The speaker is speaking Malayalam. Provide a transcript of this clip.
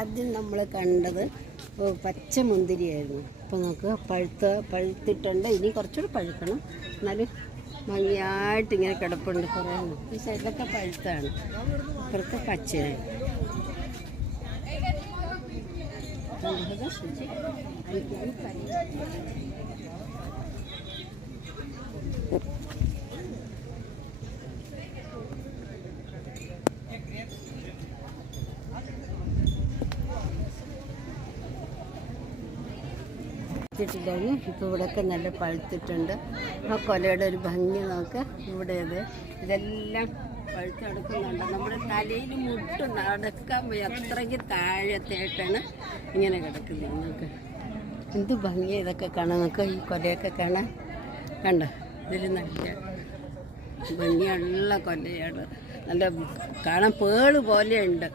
ആദ്യം നമ്മൾ കണ്ടത് പച്ച മുന്തിരിയായിരുന്നു. അപ്പോൾ നമുക്ക് പഴുത്തിട്ടുണ്ട്. ഇനി കുറച്ചുകൂടി പഴുക്കണം. എന്നാലും ഭംഗിയായിട്ട് ഇങ്ങനെ കിടപ്പുണ്ട്. കുറേ ഈ സൈഡിലൊക്കെ പഴുത്താണ്, അപ്പുറത്ത് പച്ചയാണ്. ിട്ടുണ്ടായിരുന്നു. ഇപ്പോൾ ഇവിടെയൊക്കെ നല്ല പഴുത്തിട്ടുണ്ട്. ആ കൊലയുടെ ഒരു ഭംഗി നോക്ക്. ഇവിടെ ഇതെല്ലാം പഴുത്ത് കിടക്കുന്നുണ്ട്. നമ്മുടെ തലയിൽ മുട്ട് നടക്കാൻ പോയി അത്രയ്ക്ക് താഴത്തായിട്ടാണ് ഇങ്ങനെ കിടക്കുന്നത്. നമുക്ക് എന്ത് ഭംഗി ഇതൊക്കെ കാണാൻ. നമുക്ക് ഈ കൊലയൊക്കെ കാണാൻ കണ്ടോ. ഇതിൽ നല്ല ഭംഗിയുള്ള കൊലയാണ്. നല്ല കാണാൻ പേള് പോലെയുണ്ട്.